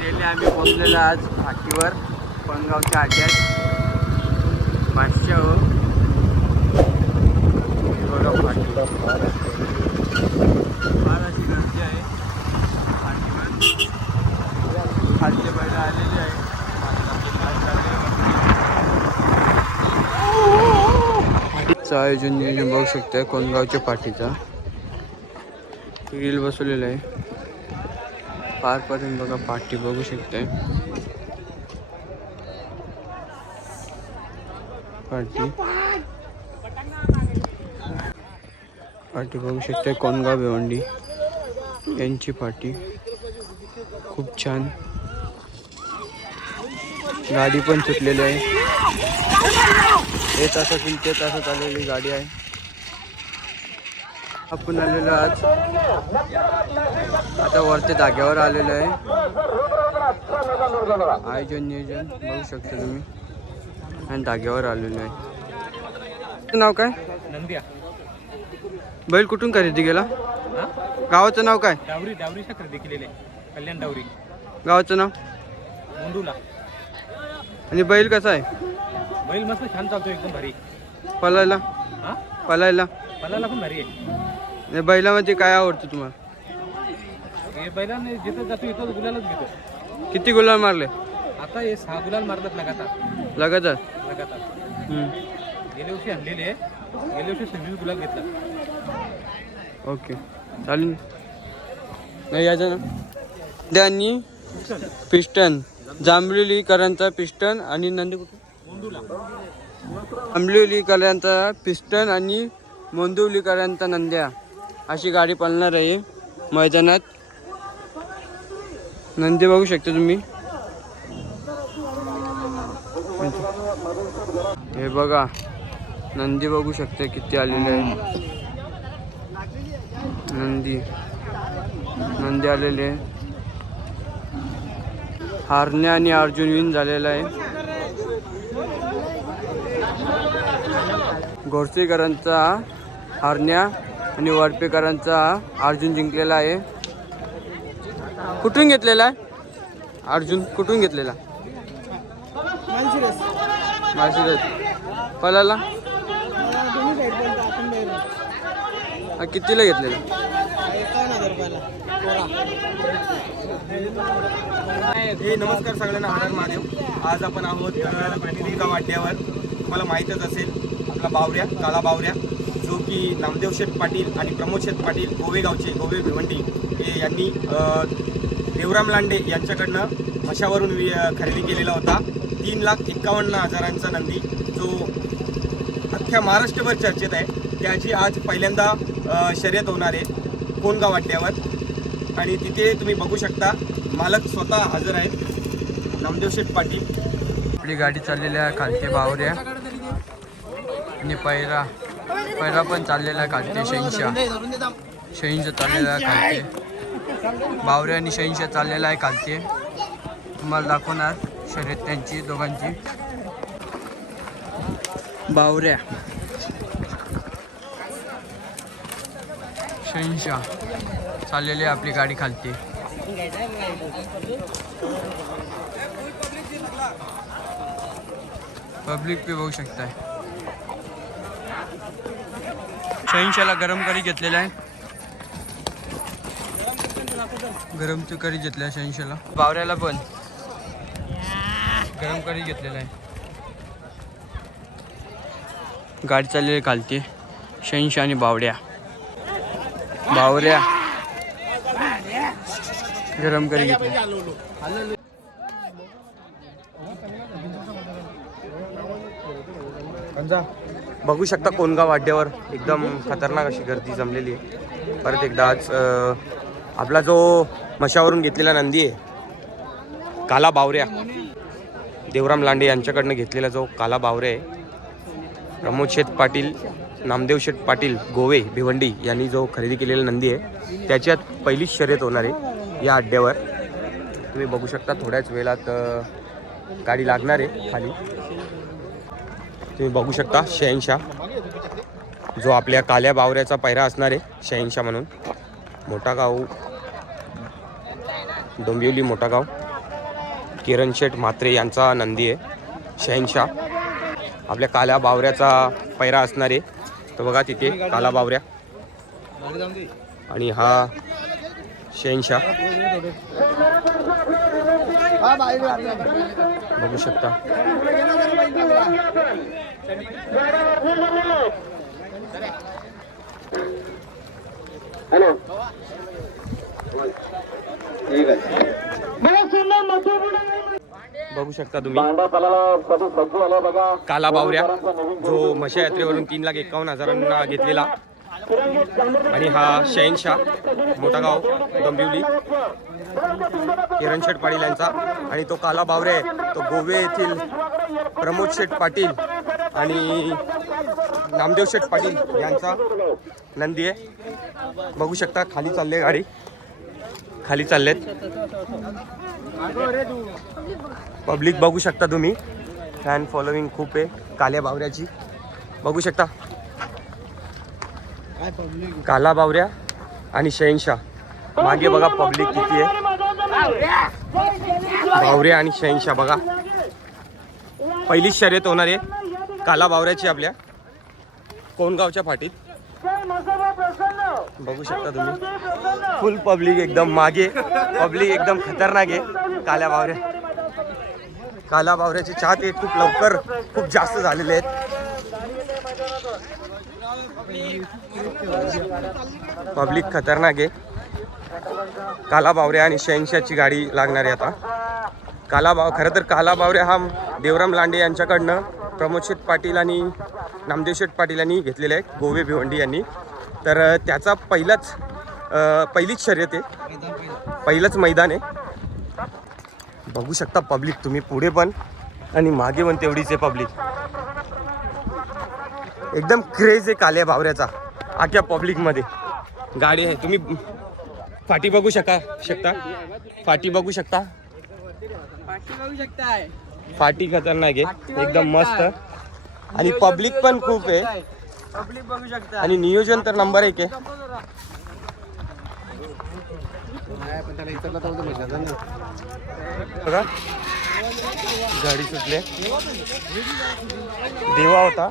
Finally आम्ही पोहोचलेलो आज फाटीवर पणगावच्या आट्यात पाचशे हो. बघा फाटी. फार अशी गर्दी आहे. फाटीवर. खालचे बैल आलेले आहे आयोजन नियोजन बघू शकता कोणगावच्या पाठीचा रील बसवलेला आहे. पारपर्यंत बघा पाठी बघू शकताय. पाठी पाठी बघू शकताय कोणगाव भिवंडी. यांची पाठी खूप छान. गाडी पण सुटलेली आहे. हे तासातून ते तासात आलेली गाडी आहे. आपण आलेलो आज आता वरच्या जाग्यावर आलेलो आहे. आयोजन नियोजन बघू शकता तुम्ही. आणि जाग्यावर आलेलो आहे. नाव काय? नंद्या. बैल कुठून खरेदी केला? गावाचं नाव काय? डावरी डावरीच्या खरेदी केलेले कल्याण डावरी. गावाचं नाव? मुंडूला. आणि बैल कसा आहे? बैल मस्त छान चालतो एकदम भारी. पलायला? पलायला? पलाला पण भारी आहे. आणि बैलामध्ये काय आवडतं तुम्हाला? हे बैलाने जिथं जातो इथं गुलालच घेतो. किती गुलाल मारले? आता हे सहा गुलाल मारतात लगातार. लगातार? लगातार. हम्म. गेल्या वर्षी आणलेले गेल्या वर्षी सव्वीस गुलाल घेतला. ओके. चालेल. नाही यायचं ना? त्यांनी पिस्टन. जांभळीकरांचा पिस्टन आणि नंदी कुठे? जांभळीकरांचा पिस्टन आणि मोंदिवलीकरांचा नंद्या. अशी गाडी पळणार आहे. मैदानात. नंदी बघू शकता तुम्ही. हे बघा. नंदी बघू शकता किती आलेले आहे. नंदी. नंदी आलेले आहे. हारण्या आणि अर्जुन विन झालेला आहे. गोरसेकरांचा हारण्या आणि वडपेकरांचा अर्जुन जिंकलेला आहे. कुठून घेतलेला? आहे अर्जुन कुठून घेतलेला? माळशिरस. पलाला? कितीला घेतलेला? हे नमस्कार सगळ्यांना हरण महादेव आज आपण आहोत वाट्यावर. तुम्हाला माहीतच असेल आपला बावऱ्या काला बावऱ्या. जो की नामदेव शेठ पाटील आणि प्रमोद शेठ पाटील गोवेगावचे गोवे भिवंडी हे यांनी देवराम लांडे यांच्याकडनं मशावरून वि- खरेदी केलेला होता. तीन लाख एक्कावन्न हजारांचा नंदी जो अख्ख्या महाराष्ट्रभर चर्चेत आहे त्याची आज पहिल्यांदा शर्यत होणार आहे कोणगाव अड्ड्यावर आणि तिथे तुम्ही बघू शकता मालक स्वतः हजर आहेत. नामदेव शेठ पाटील. आपली गाडी चाललेली आहे खालते बावऱ्या. आणि पैरा पहिला पण चाललेला आहे खालते शहीनशा चाललेला आहे खालते बावऱ्या आणि शहिंशा चाललेला आहे खालते तुम्हाला दाखवणार शर्यत त्यांची दोघांची. बावऱ्या. शहीनशा चाललेली आहे आपली गाडी खालते. पब्लिक पे बघू शकताय. शहिंशाला गरम करी घेतलेला आहे गरम तू करी घेतला आहे शहिंशाला बावऱ्याला पण. गरम करी घेतलेला आहे गाडी चाललेली खालती. शहिंशा आणि बावड्या. बावऱ्या. गरम करी घेतली बघू शकता कोणगाव वाड्यावर. एकदम खतरनाक अशी गर्दी जमलेली आहे. परत एकदा आज आपला जो मशावरून घेतलेला नंदी आहे काला बावऱ्या. देवराम लांडे यांच्याकडनं घेतलेला जो काला बावऱ्या आहे प्रमोद शेठ पाटील नामदेव शेठ पाटील गोवे भिवंडी यांनी जो खरेदी केलेला नंदी आहे त्याच्यात पहिलीच शर्यत होणार आहे या अड्ड्यावर. तुम्ही बघू शकता थोड्याच वेळात गाडी लागणार आहे खाली. तुम्ही बघू शकता शहनशाह. जो आपल्या काल्या बावऱ्याचा पैरा असणार आहे शहनशाह म्हणून. मोठा गाव. डोंबिवली मोठा गाव. किरण शेठ म्हात्रे यांचा नंदी आहे शहनशाह. आपल्या काल्या बावऱ्याचा पैरा असणार आहे. तर बघा तिथे काला बावऱ्या. आणि हा शहनशाह. बघू शकता. बघू शकता तुम्ही. काला बावऱ्या. जो मशा यात्रेवरून तीन लाख एकावन्न हजारांना घेतलेला आणि हा शहनशाह मोठा गाव डोंबिवली. किरण शेठ पाटील यांचा. आणि तो काला बावरे तो गोवे येथील प्रमोद शेठ पाटील आणि नामदेव शेठ पाटील यांचा नंदी आहे. बघू शकता खाली चालले गाडी. खाली चाललेत. पब्लिक बघू शकता तुम्ही. फॅन फॉलोविंग खूप आहे. काल्या बावऱ्याची. बघू शकता. काला बावऱ्या आणि शहनशाह. मागे बघा पब्लिक किती आहे. बावऱ्या आणि शहनशाह बघा. पहिलीच शर्यत होणार आहे. काला बावऱ्याची आपल्या कोणगावच्या फाटीत. बघू शकता तुम्ही. फुल पब्लिक एकदम मागे. पब्लिक एकदम खतरनाक आहे. काल्या बावऱ्या काला बावऱ्याचे चाहते खूप लवकर खूप जास्त झालेले आहेत. पब्लिक खतरनाक आहे. काला बावऱ्या आणि शहनशाची गाडी लागणार आहे आता. काला बाव खरं तर काला बावऱ्या हा देवराम लांडे यांच्याकडनं प्रमोद शेठ पाटील आणि नामदेव शेठ पाटील यांनी घेतलेले आहे गोवे भिवंडी यांनी. तर त्याचा पहिलाच पहिलीच शर्यत आहे. पहिलंच मैदान आहे. बघू शकता पब्लिक तुम्ही पुढे पण आणि मागे पण तेवढीच आहे पब्लिक. एकदम क्रेज आहे काल्या बावऱ्याचा आख्या पब्लिकमध्ये गाडी आहे तुम्ही फाटी बघू शका शकता? फाटी बघू शकता? फाटी खतरनाक आहे एकदम मस्त. आणि पब्लिक पण खूप आहे. पब्लिक बघू शकता आणि नियोजन तर नंबर एक आहे. बघा. गाडी सुटले देवा होता.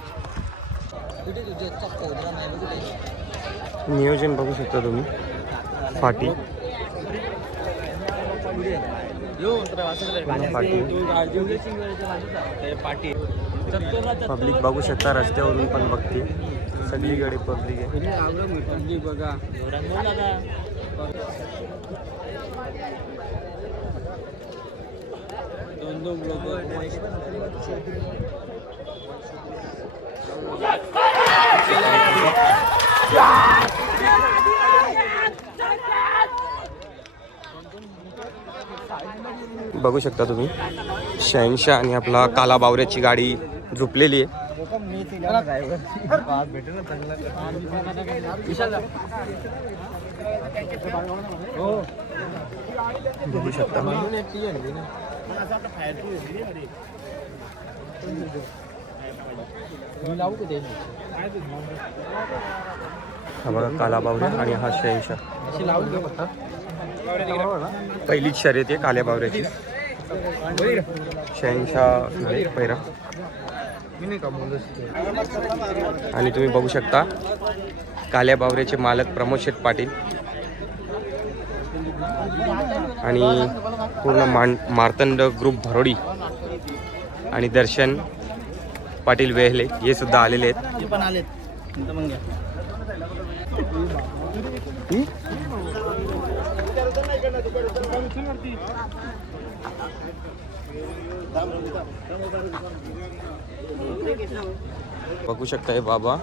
नियोजन बघू शकता तुम्ही. फाटी. फाटी. पब्लिक बघू शकता रस्त्यावरून पण बघते. सगळीकडे पब्लिक आहे. बघा. दोन दोन बघू शकता तुम्ही शहनशाह आणि आपला काला बावऱ्याची गाडी झुपलेली आहे. बघू शकता. हा बघा काला बावऱ्या आणि हा शहेशा पहिलीच शर्यत आहे काल्या बावऱ्याची पहिरा आणि तुम्ही बघू शकता काल्या बावऱ्याचे मालक प्रमोद शेठ पाटील. आणि पूर्ण मान मार्तंड ग्रुप भरोडी. आणि दर्शन पाटील वेहले हे सुद्धा आलेले आहेत. पण आलेत. नंतर मग घ्या. बघू शकता हे बाबा.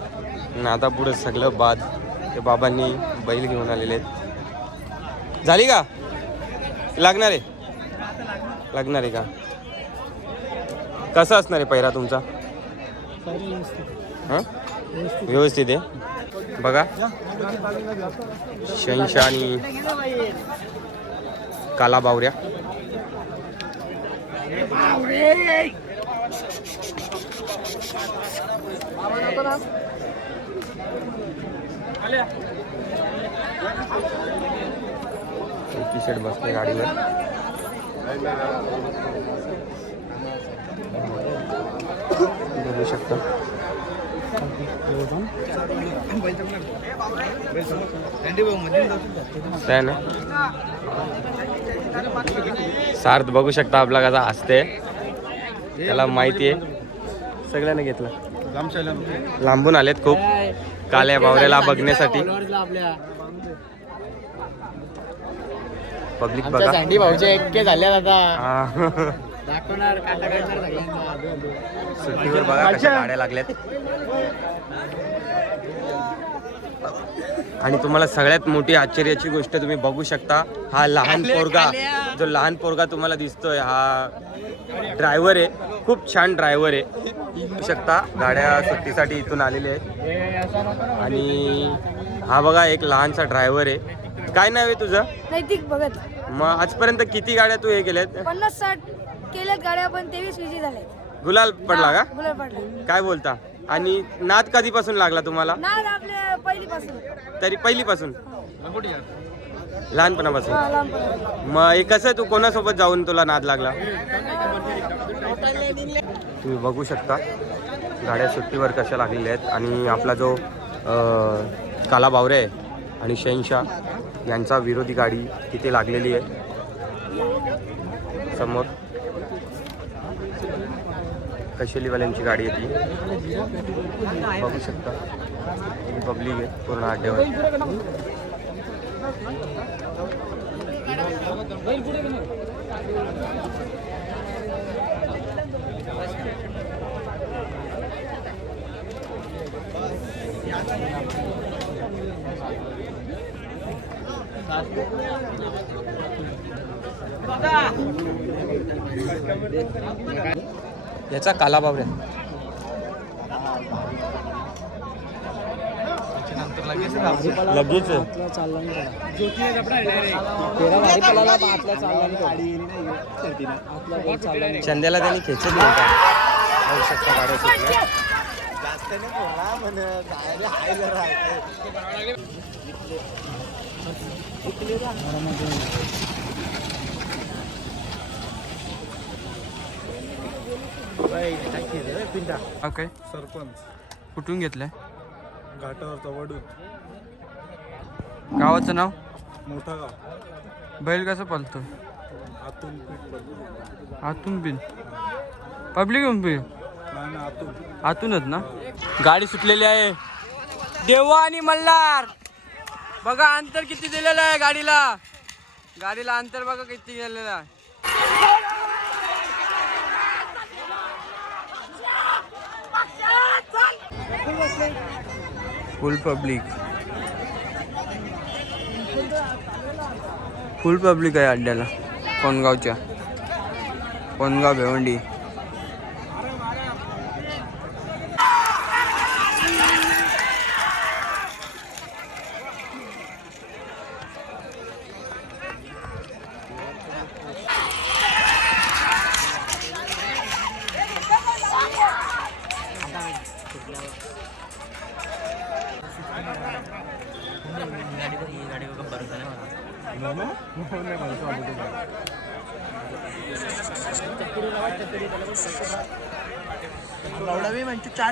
नादा पुढे सगळं बाद. ते बाबांनी बैल घेऊन आलेले आहेत. झाली का? लागणार आहे? लागणार आहे का? कसा असणार आहे पैरा तुमचा? हां? व्यवस्थित आहे? बघा. शहनशाह आणि काला बावऱ्या टी शर्ट बसते गाडीवर. बघू शकता काय ना सार्थ बघू शकता आपला कसा असते त्याला माहिती आहे. सगळ्यांना घेतलं. लांबून आलेत खूप. काल्या बावऱ्याला बघण्यासाठी. पब्लिक बघा. सँडी भाऊचे एक्के झाले आता. हा. दाखवणार काटा काढणार सगळ्यांना सुट्टीवर बघा कशा गाड्या लागल्यात. आणि तुम्हाला सगळ्यात मोठी आश्चर्याची गोष्ट तुम्ही बघू शकता हा लहान पोरगा. जो लहान पोरगा तुम्हाला दिसतोय हा ड्रायव्हर आहे. खूप छान ड्रायव्हर आहे. बघू शकता गाड्या सुट्टीसाठी इथून आलेले आहेत. आणि हा बघा एक लहानसा ड्रायव्हर आहे. काय नाव आहे तुझं? नैतिक भगत. मग आजपर्यंत किती गाड्या तू हे केल्यात? पन्नास साठ केल्यात गाड्या पण तेवीस विजयी झाले गुलाल पडला का? गुलाल पडला. काय बोलता? आणि नाद कधीपासून लागला तुम्हाला? नाद आपल्या पहिलीपासून. तरी पहिलीपासून? लहानपणापासून. हा, लहानपणी मग हे कसं तू कोणासोबत जाऊन तुला नाद लागला? तुम्ही बघू शकता गाड्या सुट्टीवर कशा लागलेल्या आहेत. आणि आपला जो अं, काला बावरे आहे आणि शहनशाह यांचा विरोधी गाडी तिथे लागलेली आहे. समोर कशेलीवाल्यांची गाडी आहे ती. बघू शकता. पब्लिक आहे, पूर्ण अड्ड्यावर याचा काला बाबऱ्या लगेच. चंद्याला त्यांनी खेचत नाही काय सरपंच. कुठून घेतलंय? घाटावरचा वडून. गावाचं नाव? मोठा गाव. बैल कसं पळतो आतून पीठ पडतो आतून बिन. पब्लिक नाही ना आतून. आतूनच ना? गाडी सुटलेली आहे. देवा आणि मल्हार. बघा अंतर किती दिलेलं आहे गाडीला. गाडीला अंतर बघा किती दिलेलं आहे. फुल पब्लिक फुल पब्लिक आहे अड्ड्याला. कोणगावच्या. कोणगाव भिवंडी.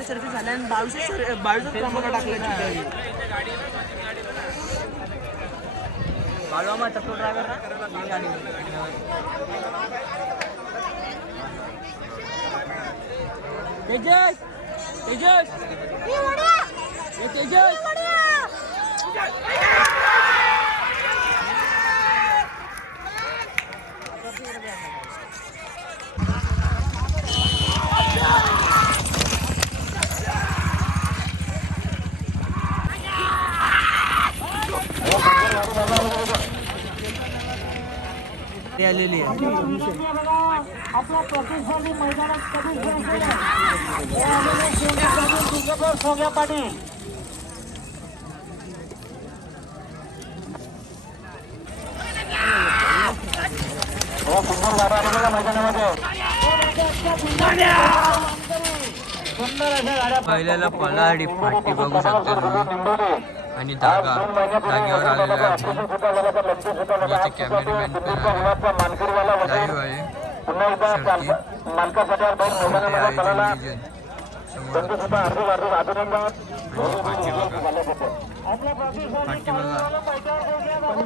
सर्व्हिस झाल्या आणि बावीस बावीस क्रमांक टाकले बाळवा टक्को ड्रायव्हर तेजस! तेजस! ए, तेजस! आलेली आहे. पहिल्याला पलाडी फाटी बघू शकता तुम्ही. आणि धागा धाग्यावर आलेला आहे. इथे कॅमेरामॅन पण आहे लाईव्ह आहे शर्ती इथे आहे नियोजन. समोर आणि पाठी बघा पाठी बघा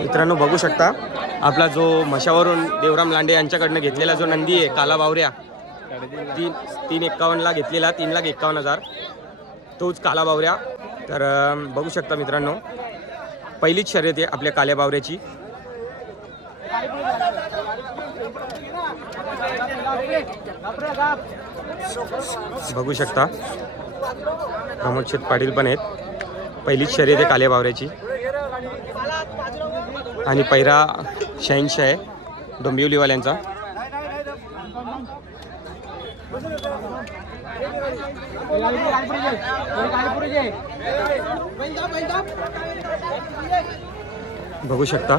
मित्रांनो बघू शकता आपला जो मशावरून देवराम लांडे यांच्याकडनं घेतलेला जो नंदी आहे काला बावऱ्या तीन तीन एक्कावन्नला घेतलेला तीन लाख एक्कावन्न हजार. तोच काला बावऱ्या. तर बघू शकता मित्रांनो पहिलीच शर्यत आहे आपल्या काल्या बावऱ्याची. बघू शकता प्रमोद पाटील पण आहेत. पहिलीच शर्यत आहे काल्या बावऱ्याची. आणि पैरा शहाऐंशी आहे डोंबिवलीवाल्यांचा. बघू शकता.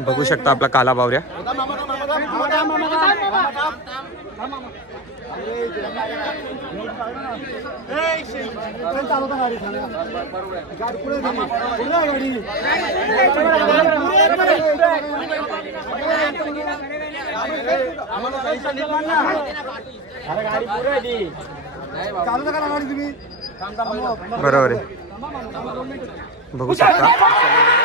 बघू शकता आपला काला बावऱ्या. बरोबर आहे. बघू शकता.